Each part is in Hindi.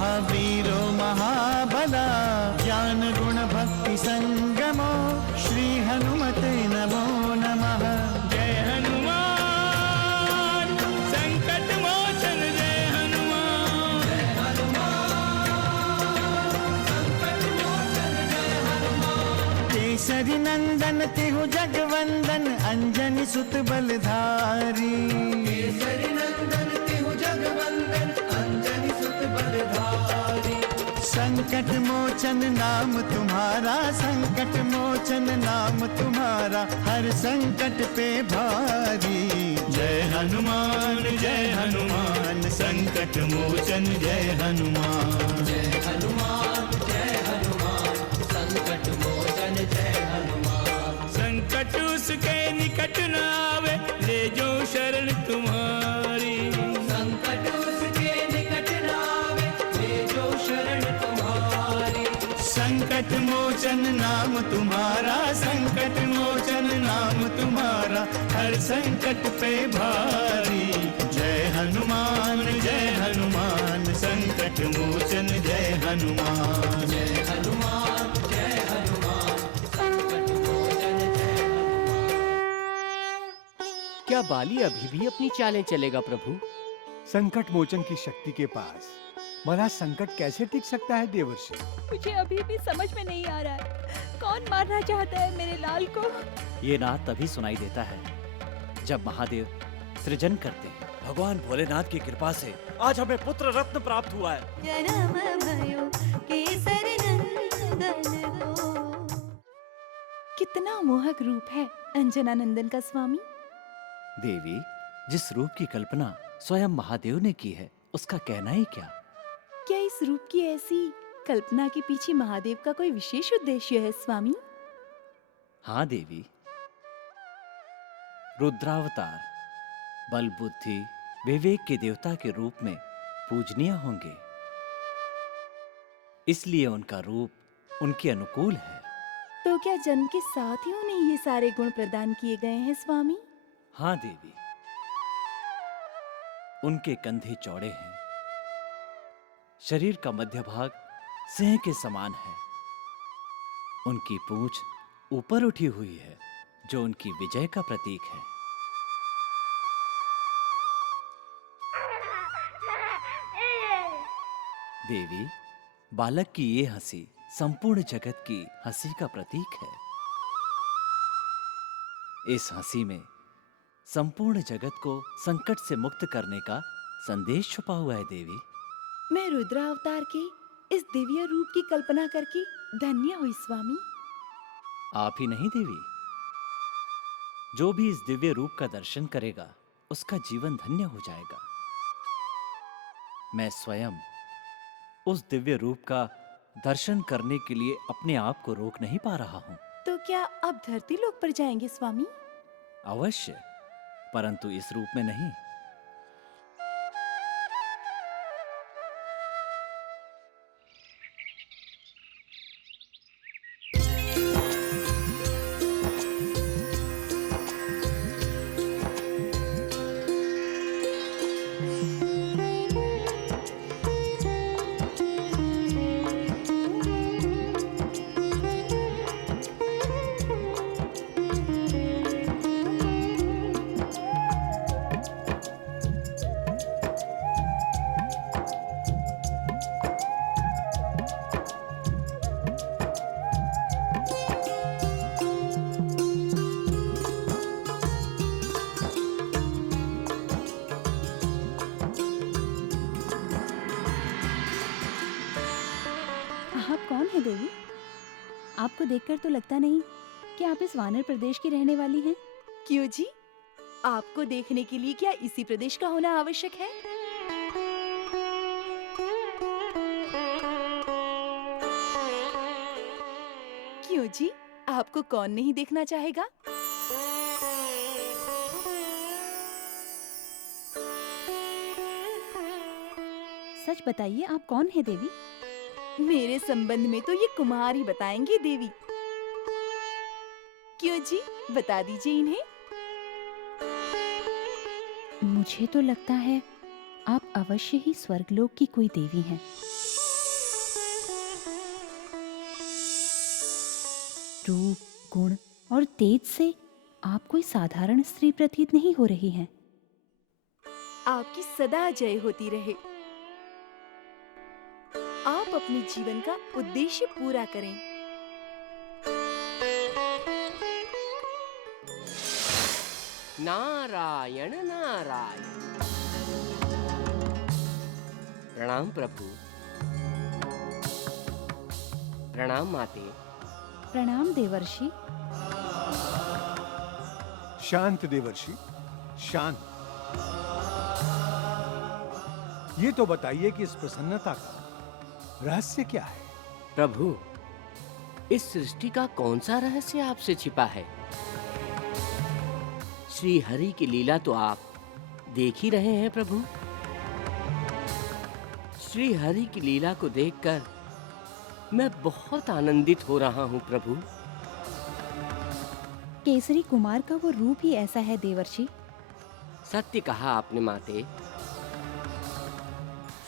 महावीरो महाबला ज्ञान गुण भक्ति संगमो श्री हनुमते नमो नमः। जय हनुमान संकट मोचन जय हनुमान। जय हनुमान संकट मोचन जय हनुमान। केसरी नंदन तिहु जगवंदन अंजनी सुत बलधारी। केसरी नंदन तिहु जगवंदन अंजनी सुत बलधारी। संकट मोचन नाम तुम्हारा, संकट मोचन नाम तुम्हारा, हर संकट पे भारी। जय हनुमान संकट मोचन जय हनुमान। जय हनुमान संकट मोचन जय हनुमान। संकट उसके निकट न आवे ले जो शरण तुम्हारी। संकट उसके निकट न आवे ले जो शरण तुम्हारी। संकट मोचन नाम तुम्हारा, संकट मोचन नाम तुम्हारा, हर संकट पे भारी। जय हनुमान संकट मोचन जय हनुमान। जय हनुमान संकट मोचन जय हनुमान। क्या बाली अभी भी अपनी चालें चलेगा प्रभु? संकट मोचन की शक्ति के पास भला संकट कैसे टिक सकता है देवर्षि? मुझे अभी भी समझ में नहीं आ रहा है, कौन मारना चाहता है मेरे लाल को? ये नाद तभी सुनाई देता है जब महादेव सृजन करते हैं। भगवान भोलेनाथ की कृपा से आज हमें पुत्र रत्न प्राप्त हुआ है। जन्म भयो केसरी नंदन को। कितना मोहक रूप है अंजना नंदन का स्वामी। देवी, जिस रूप की कल्पना स्वयं महादेव ने की है उसका कहना ही क्या। क्या इस रूप की ऐसी कल्पना के पीछे महादेव का कोई विशेष उद्देश्य है स्वामी? हाँ देवी, रुद्रावतार बल बुद्धि विवेक के देवता के रूप में पूजनीय होंगे, इसलिए उनका रूप उनके अनुकूल है। तो क्या जन्म के साथ ही उन्हें ये सारे गुण प्रदान किए गए हैं स्वामी? हाँ देवी, उनके कंधे चौड़े हैं, शरीर का मध्य भाग सिंह के समान है, उनकी पूंछ ऊपर उठी हुई है जो उनकी विजय का प्रतीक है। देवी, बालक की ये हंसी संपूर्ण जगत की हंसी का प्रतीक है। इस हंसी में संपूर्ण जगत को संकट से मुक्त करने का संदेश छुपा हुआ है देवी। मैं रुद्रावतार के इस दिव्य रूप की कल्पना करके धन्य हुई स्वामी। आप ही नहीं देवी, जो भी इस दिव्य रूप का दर्शन करेगा उसका जीवन धन्य हो जाएगा। मैं स्वयं उस दिव्य रूप का दर्शन करने के लिए अपने आप को रोक नहीं पा रहा हूं। तो क्या अब धरती लोक पर जाएंगे स्वामी? अवश्य, परंतु इस रूप में नहीं। आप कौन है देवी? आपको देखकर तो लगता नहीं कि आप इस वानर प्रदेश की रहने वाली हैं। क्यों जी? आपको देखने के लिए क्या इसी प्रदेश का होना आवश्यक है? क्यों जी? आपको कौन नहीं देखना चाहेगा? सच बताइए, आप कौन है देवी? मेरे संबंध में तो ये कुमार ही बताएंगे देवी। क्यों जी, बता दीजिए इन्हें। मुझे तो लगता है आप अवश्य ही स्वर्गलोक की कोई देवी हैं। रूप, गुण और तेज से आप कोई साधारण स्त्री प्रतीत नहीं हो रही हैं। आपकी सदा जय होती रहे। आप अपने जीवन का उद्देश्य पूरा करें। नारायण नारायण। प्रणाम प्रभु। प्रणाम माते। प्रणाम देवर्षि। शांत देवर्षि, शांत। ये तो बताइए कि इस प्रसन्नता का रहस्य क्या है? प्रभु, इस सृष्टि का कौन सा रहस्य आपसे छिपा है? श्री हरि की लीला तो आप देख ही रहे हैं प्रभु। श्री हरि की लीला को देखकर मैं बहुत आनंदित हो रहा हूँ प्रभु। केसरी कुमार का वो रूप ही ऐसा है देवर्षि। सत्य कहा आपने माते।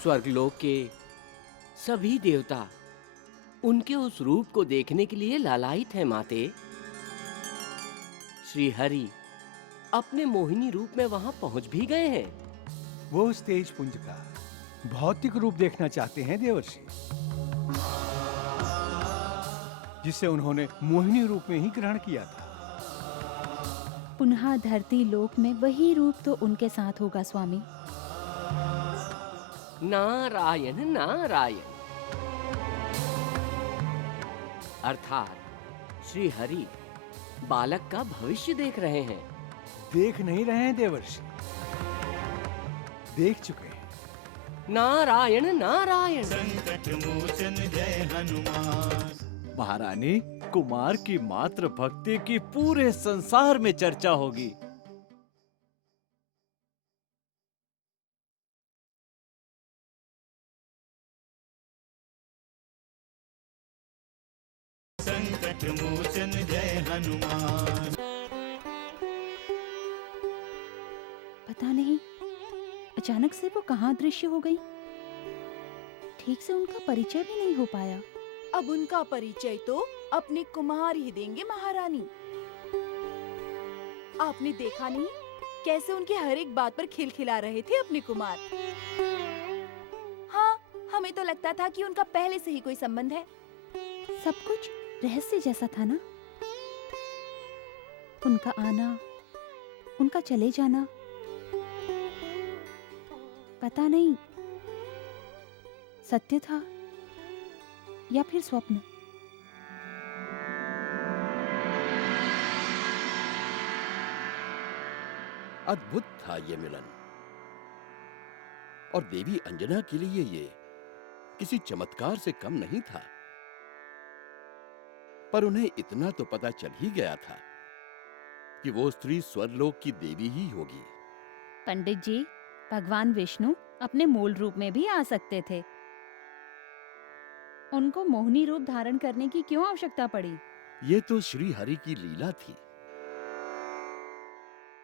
स्वर्गलोक के सभी देवता उनके उस रूप को देखने के लिए लालायित हैं माते। श्री हरि अपने मोहिनी रूप में वहां पहुंच भी गए हैं। वो उस तेज पुंज का भौतिक रूप देखना चाहते हैं देवर्षि, जिसे उन्होंने मोहिनी रूप में ही ग्रहण किया था। पुनः धरती लोक में वही रूप तो उनके साथ होगा स्वामी। नारायण नारायण। अर्थात श्री हरि बालक का भविष्य देख रहे हैं। देख नहीं रहे हैं देवर्षि, देख चुके हैं। नारायण नारायण। संकट मोचन जय हनुमान। महारानी, कुमार की मात्र भक्ति की पूरे संसार में चर्चा होगी। संकट मोचन जय हनुमान। पता नहीं अचानक से वो कहाँ दृश्य हो गई। ठीक से उनका परिचय भी नहीं हो पाया। अब उनका परिचय तो अपने कुमार ही देंगे महारानी। आपने देखा नहीं कैसे उनकी हर एक बात पर खिलखिला रहे थे अपने कुमार। हाँ, हमें तो लगता था कि उनका पहले से ही कोई संबंध है। सब कुछ रहस्य जैसा था ना। उनका आना, उनका चले जाना, पता नहीं सत्य था या फिर स्वप्न। अद्भुत था ये मिलन, और देवी अंजना के लिए ये किसी चमत्कार से कम नहीं था। पर उन्हें इतना तो पता चल ही गया था कि वो स्त्री स्वर्गलोक की देवी ही होगी। पंडित जी, भगवान विष्णु अपने मूल रूप में भी आ सकते थे। उनको मोहिनी रूप धारण करने की क्यों आवश्यकता पड़ी? ये तो श्री हरि की लीला थी,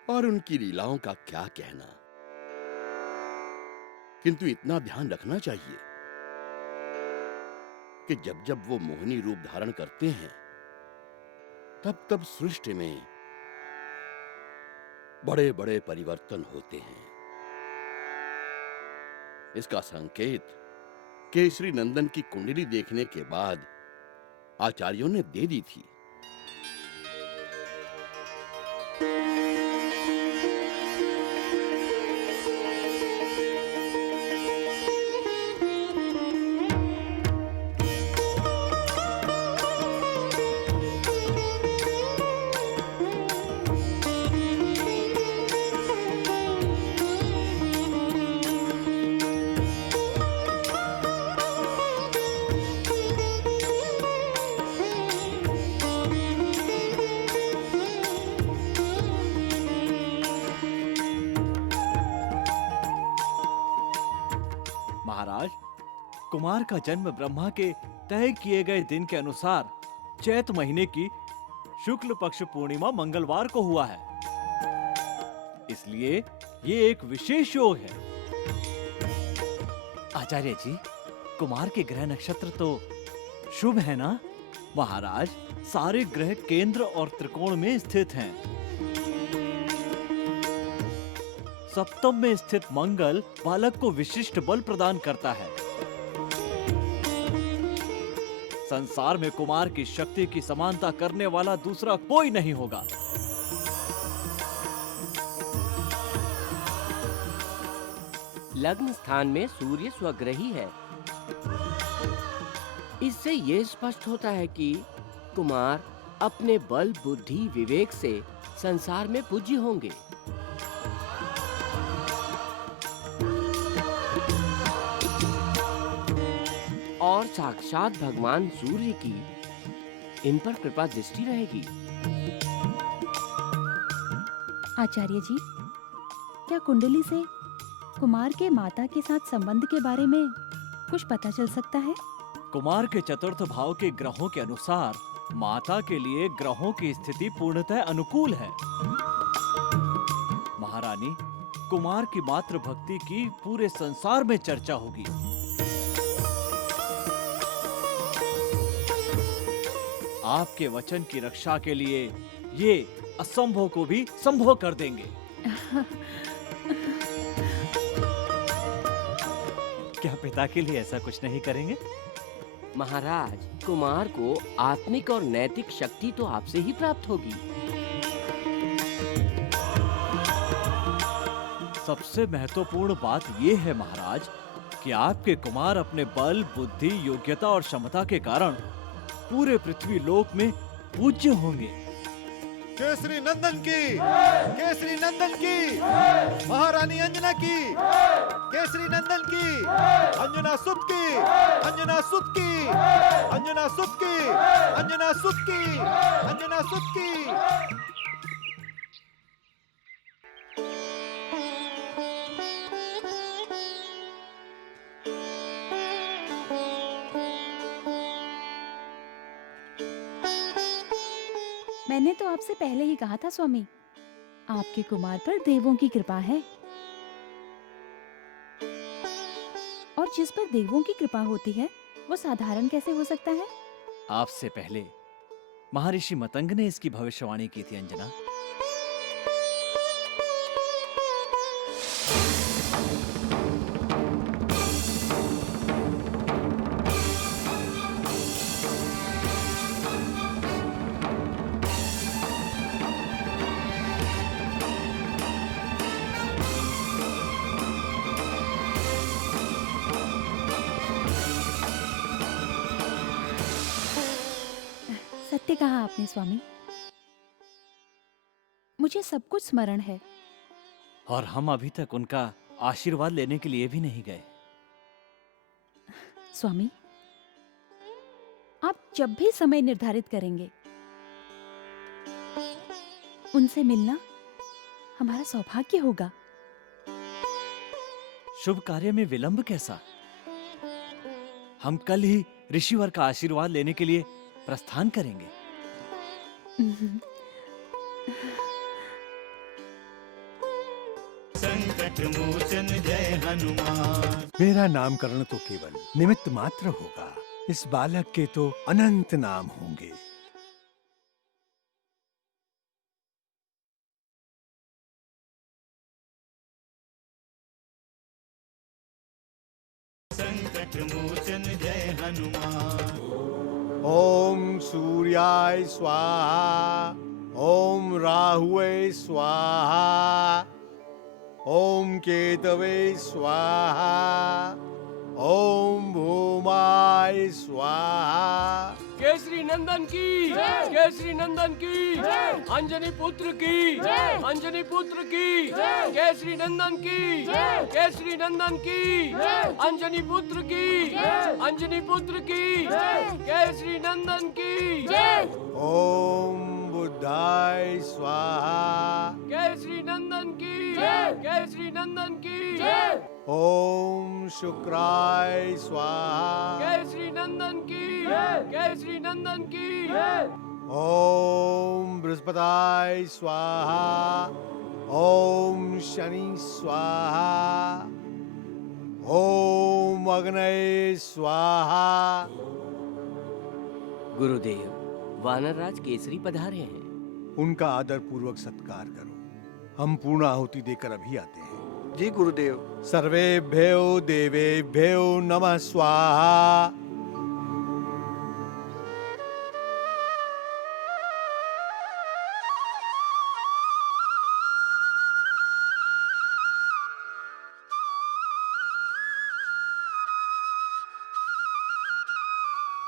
और उनकी लीलाओं का क्या कहना। किंतु इतना ध्यान रखना चाहिए कि जब जब वो मोहिनी रूप धारण करते हैं, तब तब सृष्टि में बड़े बड़े परिवर्तन होते हैं। इसका संकेत केसरी नंदन की कुंडली देखने के बाद आचार्यों ने दे दी थी। महाराज, कुमार का जन्म ब्रह्मा के तय किए गए दिन के अनुसार चैत महीने की शुक्ल पक्ष पूर्णिमा मंगलवार को हुआ है। इसलिए ये एक विशेष योग है। आचार्य जी, कुमार के ग्रह नक्षत्र तो शुभ है ना? महाराज, सारे ग्रह केंद्र और त्रिकोण में स्थित हैं। सप्तम में स्थित मंगल बालक को विशिष्ट बल प्रदान करता है। संसार में कुमार की शक्ति की समानता करने वाला दूसरा कोई नहीं होगा। लग्न स्थान में सूर्य स्वग्रही है। इससे ये स्पष्ट होता है कि कुमार अपने बल, बुद्धि, विवेक से संसार में पूज्य होंगे। और साक्षात भगवान सूर्य की इन पर कृपा दृष्टि रहेगी। आचार्य जी, क्या कुंडली से कुमार के माता के साथ संबंध के बारे में कुछ पता चल सकता है? कुमार के चतुर्थ भाव के ग्रहों के अनुसार माता के लिए ग्रहों की स्थिति पूर्णतः अनुकूल है। महारानी, कुमार की मातृ भक्ति की पूरे संसार में चर्चा होगी। आपके वचन की रक्षा के लिए ये असंभव को भी संभव कर देंगे। क्या पिता के लिए ऐसा कुछ नहीं करेंगे? महाराज, कुमार को आत्मिक और नैतिक शक्ति तो आपसे ही प्राप्त होगी। सबसे महत्वपूर्ण बात यह है महाराज कि आपके कुमार अपने बल, बुद्धि, योग्यता और क्षमता के कारण पूरे पृथ्वी लोक में पूज्य होंगे। केसरी नंदन की, केसरी नंदन की, महारानी अंजना की, केसरी नंदन की, अंजना सुत की, अंजना सुत की, अंजना सुत की, अंजना सुत की, अंजना सुत की। मैंने तो आपसे पहले ही कहा था स्वामी, आपके कुमार पर देवों की कृपा है। और जिस पर देवों की कृपा होती है वो साधारण कैसे हो सकता है? आपसे पहले महर्षि मतंग ने इसकी भविष्यवाणी की थी अंजना। सत्य कहा आपने स्वामी, मुझे सब कुछ स्मरण है। और हम अभी तक उनका आशीर्वाद लेने के लिए भी नहीं गए। स्वामी, आप जब भी समय निर्धारित करेंगे उनसे मिलना हमारा सौभाग्य होगा। शुभ कार्य में विलंब कैसा? हम कल ही ऋषिवर का आशीर्वाद लेने के लिए प्रस्थान करेंगे। संकट मोचन जय हनुमान। मेरा नामकरण तो केवल निमित्त मात्र होगा, इस बालक के तो अनंत नाम होंगे। संकट मोचन जय हनुमान। ओम सूर्याय स्वाहा, ओम राहुवे स्वाहा, ओम केतवे स्वाहा, ओम भूमाय स्वाहा। केसरी नंदन की, केसरी नंदन की, अंजनी पुत्र की, अंजनी पुत्र की, केसरी नंदन की, केसरी नंदन की, अंजनी पुत्र की, अंजनी पुत्र की, केसरी नंदन की। ओम बुद्धाय स्वाहा, केसरी नंदन की, केसरी नंदन की, ओम शुक्राय स्वाहा, केसरी नंदन की, केसरी नंदन की। ओम बृहस्पताय स्वाहा, ओम शनि स्वाहा, ओम अग्नये स्वाहा। गुरुदेव, वानरराज केसरी पधारे हैं। उनका आदर पूर्वक सत्कार करो। हम पूर्ण आहुति देकर अभी आते हैं। जी गुरुदेव। सर्वेभ्यो देवेभ्यो नमः स्वाहा।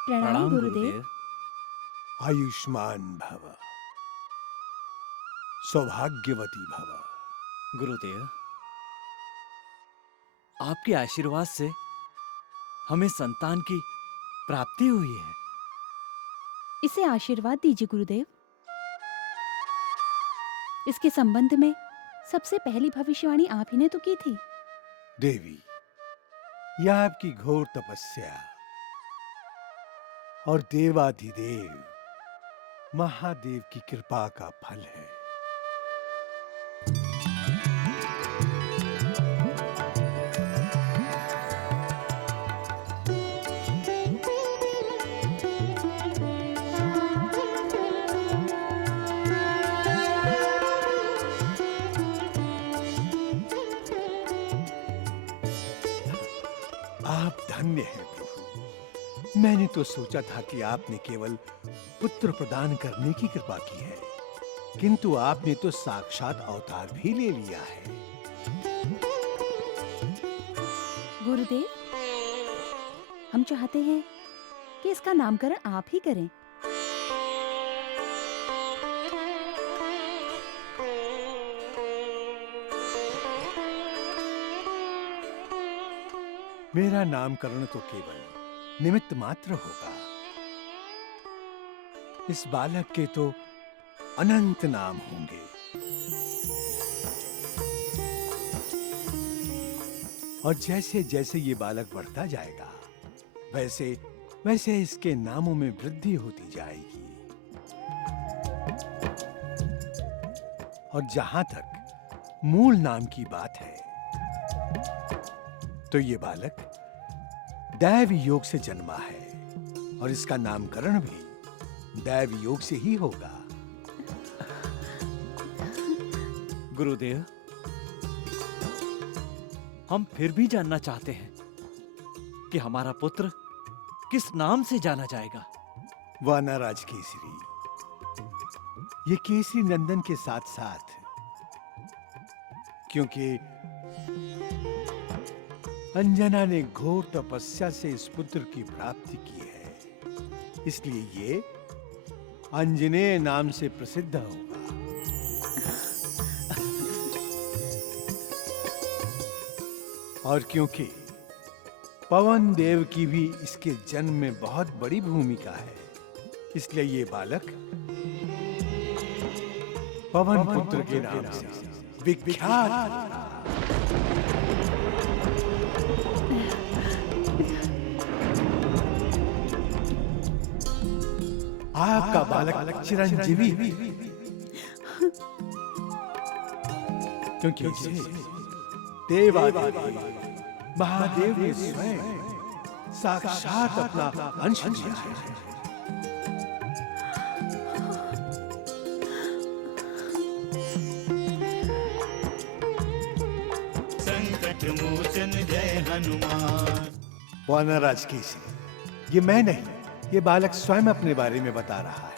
प्रणाम गुरुदेव। आयुष्मान भव, सौभाग्यवती भव। गुरुदेव, आपके आशीर्वाद से हमें संतान की प्राप्ति हुई है। इसे आशीर्वाद दीजिए गुरुदेव। इसके संबंध में सबसे पहली भविष्यवाणी आप ही ने तो की थी। देवी, यह आपकी घोर तपस्या और देवाधिदेव महादेव की कृपा का फल है। आप धन्य हैं प्रभु। मैंने तो सोचा था कि आपने केवल पुत्र प्रदान करने की कृपा की है, किंतु आपने तो साक्षात अवतार भी ले लिया है। गुरुदेव, हम चाहते हैं कि इसका नामकरण आप ही करें। मेरा नामकरण तो केवल निमित्त मात्र होगा। इस बालक के तो अनंत नाम होंगे, और जैसे जैसे ये बालक बढ़ता जाएगा, वैसे वैसे इसके नामों में वृद्धि होती जाएगी। और जहां तक मूल नाम की बात है, तो ये बालक दैव योग से जन्मा है, और इसका नामकरण भी दैव योग से ही होगा। गुरुदेव, हम फिर भी जानना चाहते हैं कि हमारा पुत्र किस नाम से जाना जाएगा। वानरराज केसरी। ये केसरी नंदन के साथ साथ, क्योंकि अंजना ने घोर तपस्या से इस पुत्र की प्राप्ति की है, इसलिए ये अंजनेय नाम से प्रसिद्ध होगा। और क्योंकि पवन देव की भी इसके जन्म में बहुत बड़ी भूमिका है, इसलिए ये बालक पवन पुत्र के नाम से विख्यात। आपका बालक चिरंजीवी, क्योंकि इसे देवाधिदेव महादेव ने स्वयं साक्षात अपना अंश दिया है। संकट मोचन जय हनुमान। वानरराज केसरी, ये मैं नहीं, ये बालक स्वयं अपने बारे में बता रहा है।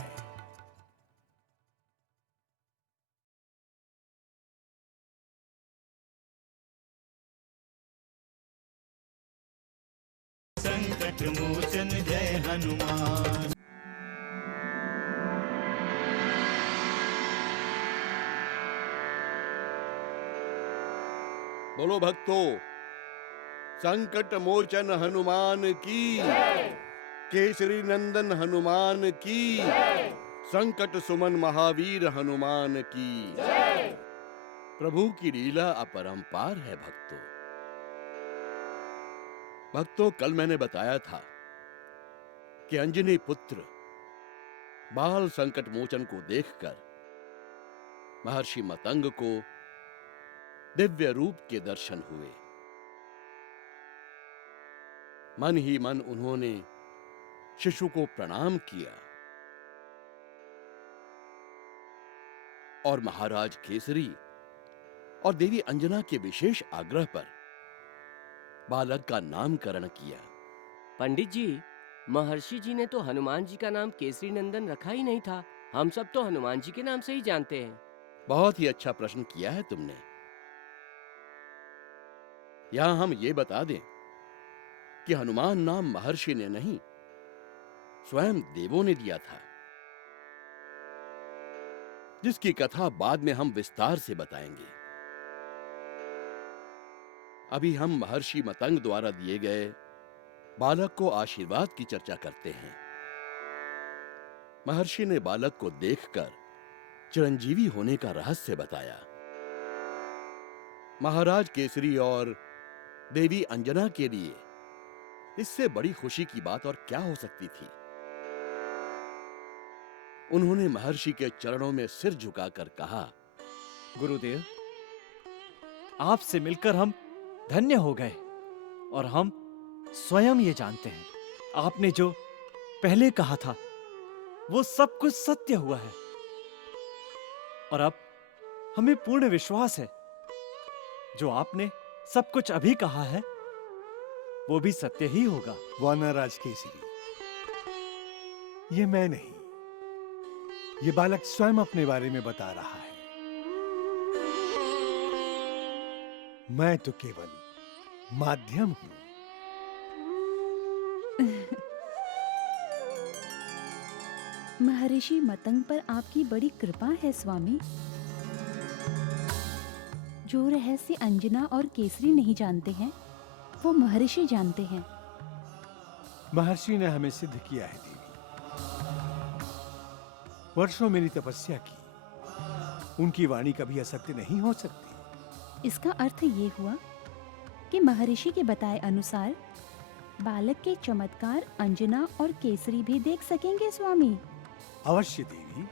संकट मोचन जय हनुमान। बोलो भक्तों, संकट मोचन हनुमान की, केसरी नंदन हनुमान की, संकट सुमन महावीर हनुमान की। प्रभु की लीला अपरंपार है भक्तों। भक्तों, कल मैंने बताया था कि अंजनी पुत्र बाल संकट मोचन को देखकर महर्षि मतंग को दिव्य रूप के दर्शन हुए। मन ही मन उन्होंने शिशु को प्रणाम किया और महाराज केसरी और देवी अंजना के विशेष आग्रह पर बालक का नामकरण किया। पंडित जी, महर्षि जी ने तो हनुमान जी का नाम केसरी नंदन रखा ही नहीं था। हम सब तो हनुमान जी के नाम से ही जानते हैं। बहुत ही अच्छा प्रश्न किया है तुमने। यहां हम ये बता दें कि हनुमान नाम महर्षि ने नहीं, स्वयं देवों ने दिया था, जिसकी कथा बाद में हम विस्तार से बताएंगे। अभी हम महर्षि मतंग द्वारा दिए गए बालक को आशीर्वाद की चर्चा करते हैं। महर्षि ने बालक को देखकर चिरंजीवी होने का रहस्य बताया। महाराज केसरी और देवी अंजना के लिए इससे बड़ी खुशी की बात और क्या हो सकती थी। उन्होंने महर्षि के चरणों में सिर झुकाकर कहा, गुरुदेव, आपसे मिलकर हम धन्य हो गए और हम स्वयं ये जानते हैं आपने जो पहले कहा था वो सब कुछ सत्य हुआ है और अब हमें पूर्ण विश्वास है जो आपने सब कुछ अभी कहा है वो भी सत्य ही होगा। वानरराज केसरी, ये मैं नहीं, ये बालक स्वयं अपने बारे में बता रहा है। मैं तो केवल माध्यम हूं। महर्षि मतंग पर आपकी बड़ी कृपा है स्वामी। जो रहस्य अंजना और केसरी नहीं जानते हैं वो महर्षि जानते हैं। महर्षि ने हमें सिद्ध किया है देवी। वर्षों मेरी तपस्या की, उनकी वाणी कभी असत्य नहीं हो सकती। इसका अर्थ ये हुआ कि महर्षि के बताए अनुसार बालक के चमत्कार अंजना और केसरी भी देख सकेंगे स्वामी। अवश्य देवी,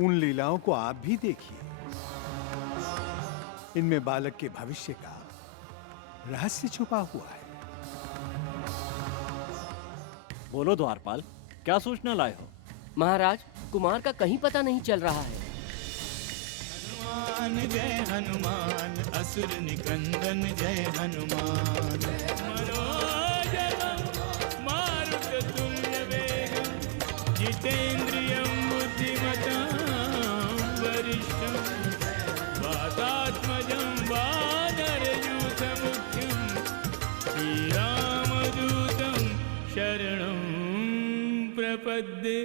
उन लीलाओं को आप भी देखिए। इनमें बालक के भविष्य का रहस्य छुपा हुआ है। बोलो द्वारपाल, क्या सूचना लाए हो? महाराज, कुमार का कहीं पता नहीं चल रहा है। हनुमान जय हनुमान, असुर निकंदन जय हनुमान। जितेन्द्रियं बुद्धिमतां वरिष्ठं वातात्मजं वानरयूथमुख्यं श्रीरामदूतं शरणं प्रपद्ये।